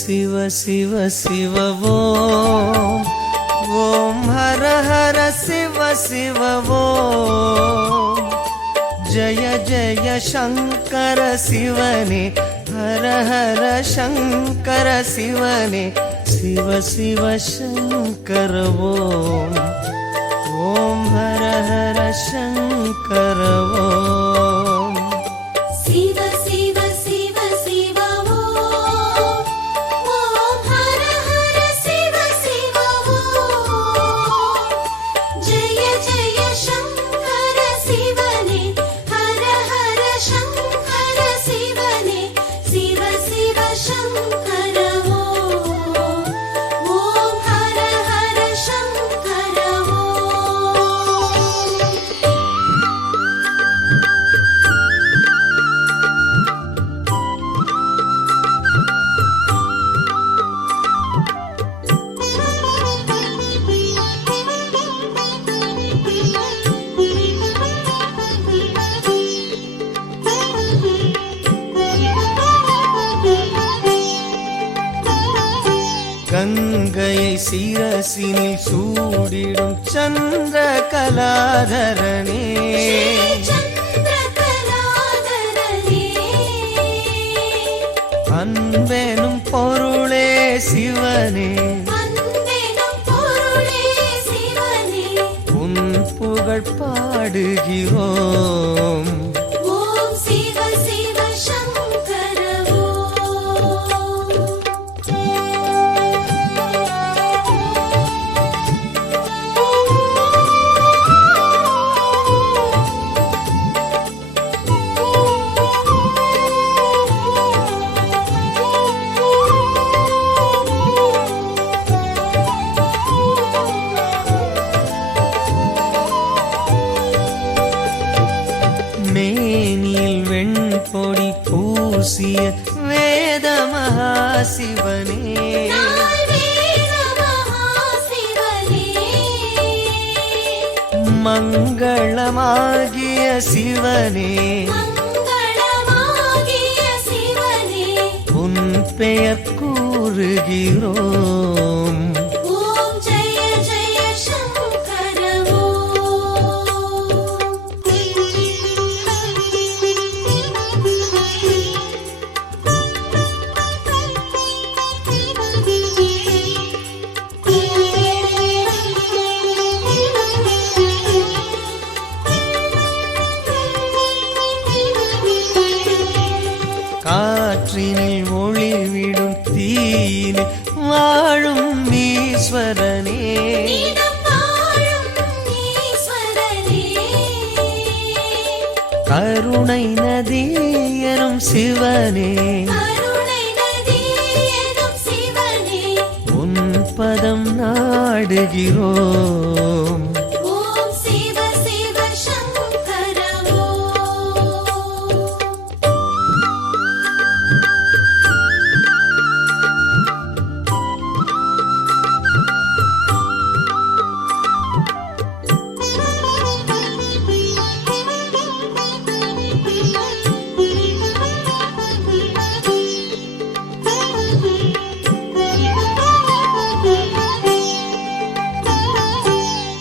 शिव शिव शिव ओम ओम हर हर शिव शिव ओम जय जय शंकर शिवने हर हर शंकर शिवने शिव शिव शंकर ओम ओम हर हर शंकर ओम शिव शिव शिव शिव ओम ओम हर हर शिव शिव ओम जय जय शंकर शिवने हर हर शंकर शिवने शिव शिव शंकर ओम ओम हर हर शंकर ओम கங்கையை சிரசினில் சூடிடும் சந்திர கலாதரனே அன்பெனும் பொருளே சிவனே உன் புகழ் பாடுகிறோம் ஓம் சிவ சிவ சங்கர மேனியில் வெண்பொடி பூசிய வேத மகாசிவனே மங்களமாகிய சிவனே உன் பெயர் கூறுகிறோம் ஓம் ஜெய ஜெய சங்கர காற்றினில் ஒளிவிடும் தீயினில் வாழும் ஈஸ்வரனே கருணை நதி எனும் சிவனே உன் பதம் நாடுகிறோம் ஓம் சிவ சிவ சங்கர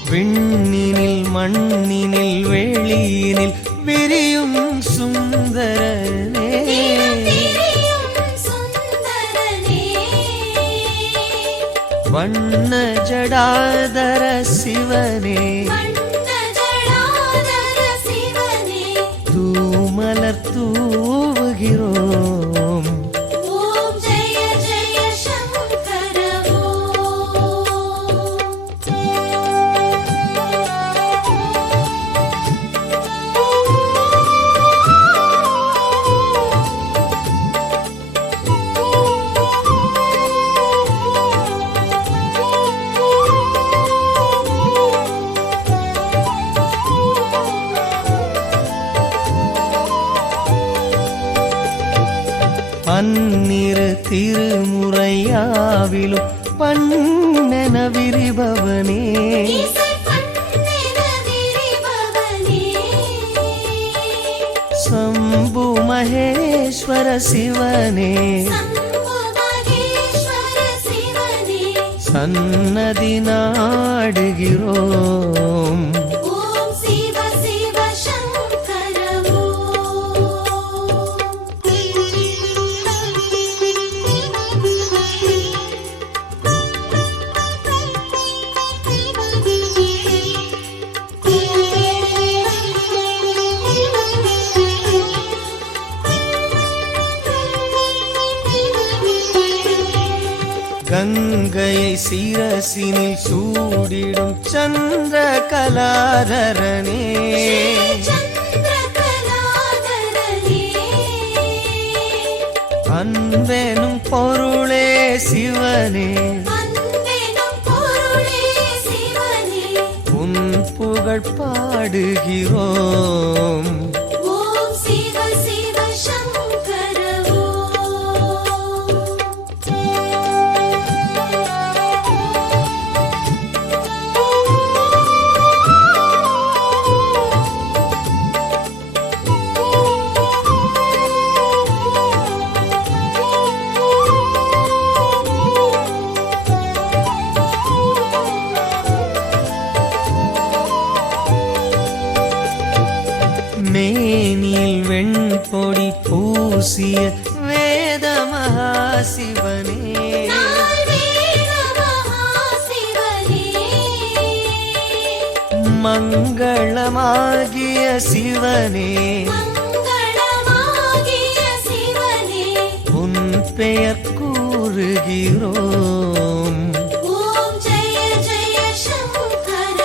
விண்ணினில் மண்ணினில் வெளியினில் விரியும் சுந்தரனே வண்ண ஜடாதர சிவனே தூமலர் தூவுகிறோம் ஓம் ஜெய ஜெய சங்கர பன்னிரு திருமுறையாவிலும் பண்ணென விரிபவனே சம்பு மகேஸ்வர சிவனே சன்னதி நாடுகிறோம். ஓம் சிவ சிவ சங்கர கங்கையை சிரசினில் சூடிடும் சந்திர கலாதரனே, சந்திரகலாதரனே, அன்பெனும் பொருளே சிவனே, அன்பெனும் பொருளே சிவனே, உன் புகழ் பாடுகிறோம். ஓம் சிவ சிவ சங்கர மேனில் வெண்பொடி பூசிய வேத மகாசிவனே, நால்வேத மகாசிவனே, மங்களமாகிய சிவனே, மங்களமாகிய சிவனே, உன் பெயர் கூறுகிறோம். ஓம் ஜெய ஜெய சங்கர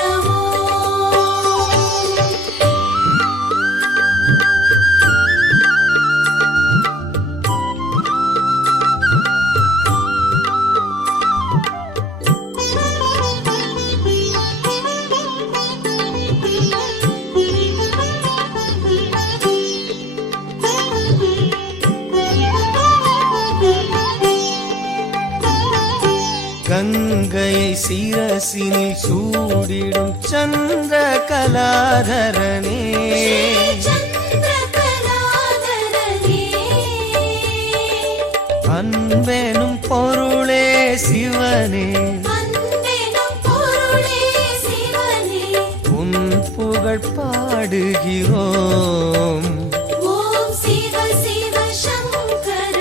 கங்கையை சிரசினில் சூடிடும் சந்திர கலாதரனே, சந்திரகலாதரனே, அன்பெனும் பொருளே சிவனே, அன்பெனும் பொருளே சிவனே, உன் புகழ் பாடுகிறோம். ஓம் சிவ சிவ சங்கர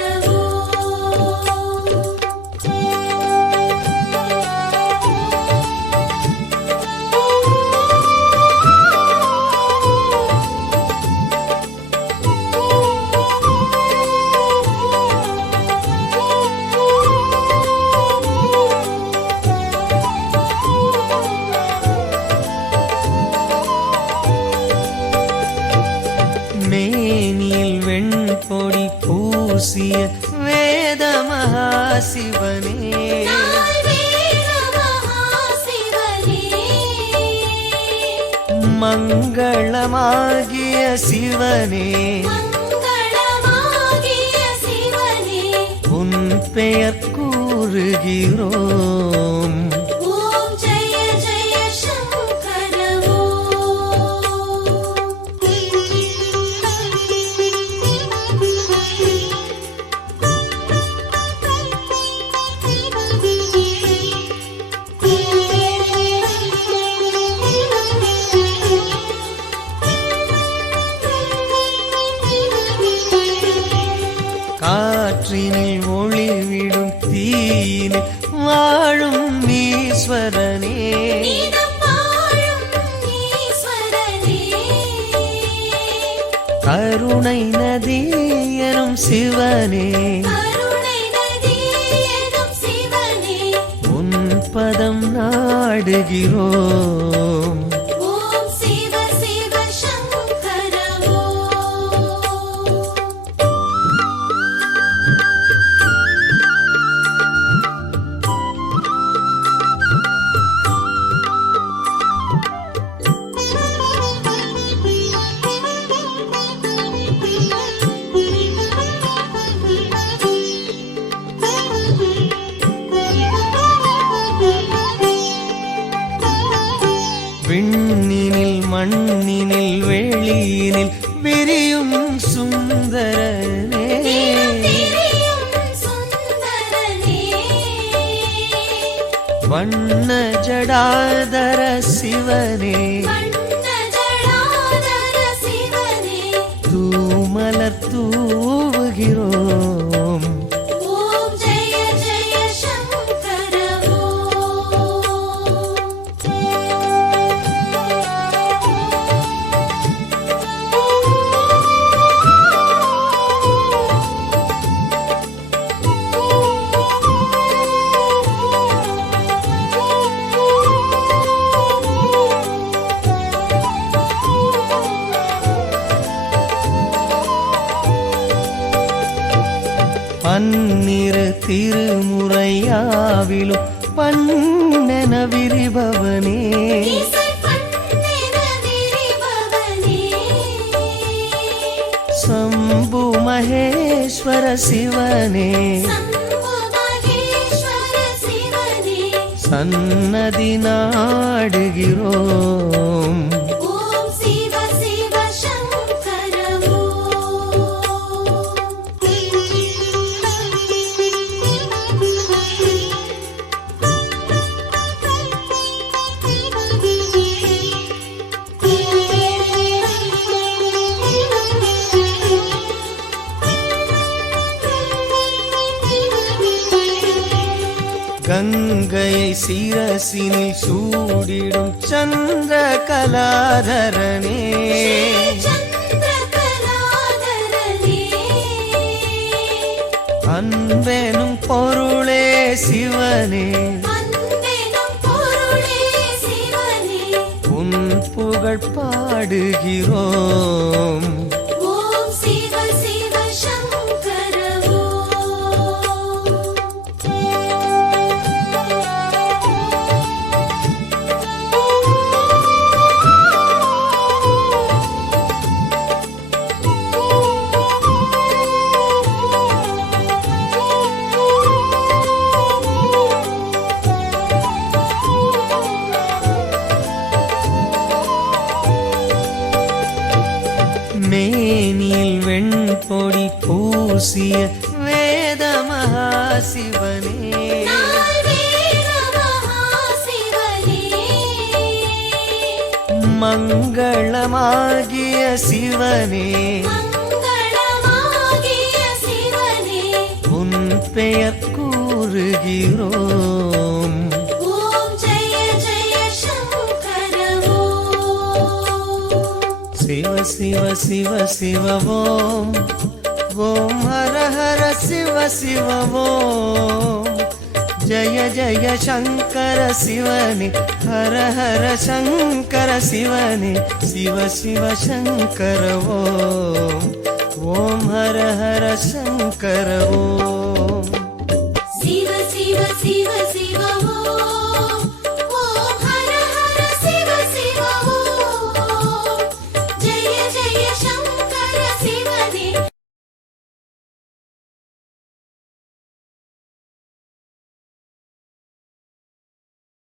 மேனில் வெண்பொடி பூசிய வேத மகாசிவனே, நால்வேத மகாசிவனே, மங்களமாகிய சிவனே, மங்களமாகிய சிவனே, உன் பெயர் கூறுகிறோம். ஓம் ஜெய ஜெய சங்கர காற்றினில் ஒளிவிடும் தீயினில் வாழும் ஈஸ்வரனே, நீதம் வாழும் ஈஸ்வரனே, கருணை நதி எனும் சிவனே, கருணை நதி எனும் சிவனே, உன் பதம் நாடுகிறோம். ஓம் சிவ சிவ சங்கர விண்ணினில் மண்ணினில் வெளியினில் விரியும் சுந்தரனே, திரியும் சுந்தரனே, வண்ண ஜடாதர சிவனே வண்ண ஜடாதர சிவனே தூமலர் தூவுகிறோம். ஓம் ஜெய ஜெய சங்கர பன்னிரு திருமுறையாவிலும் பண்ணென விரிபவனே இசை பண்ணென விரிபவனே சம்பு மகேஸ்வர சிவனே சம்பு மகேஸ்வர சிவனே சன்னதி நாடுகிறோம். ஓம் சிவ சிவ சங்கர கங்கையை சிரசினில் சூடிடும் சந்திர கலாதரனே சந்திரகலாதரனே அன்பெனும் பொருளே சிவனே அன்பெனும் பொருளே சிவனே உன் புகழ் பாடுகிறோம். ஓம் சிவ சிவ சங்கர மேனில் வெண்பொடி பூசிய வேத மகாசிவனே நால்வேத மகாசிவனே மங்களமாகிய சிவனே மங்களமாகிய சிவனே உன் பெயர் கூறுகிறோம். ஓம் ஜெய ஜெய சங்கர சிவ சிவ சிவ சிவ ஓம் ஓம் ஹர ஹர சிவ சிவ ஓம் ஜய ஜய சங்கர சிவனே ஹர ஹர சங்கர சிவனே சிவ சிவ சங்கர ஓம் ஓம் ஹர ஹர சங்கர ஓம் சிவ சிவ சிவ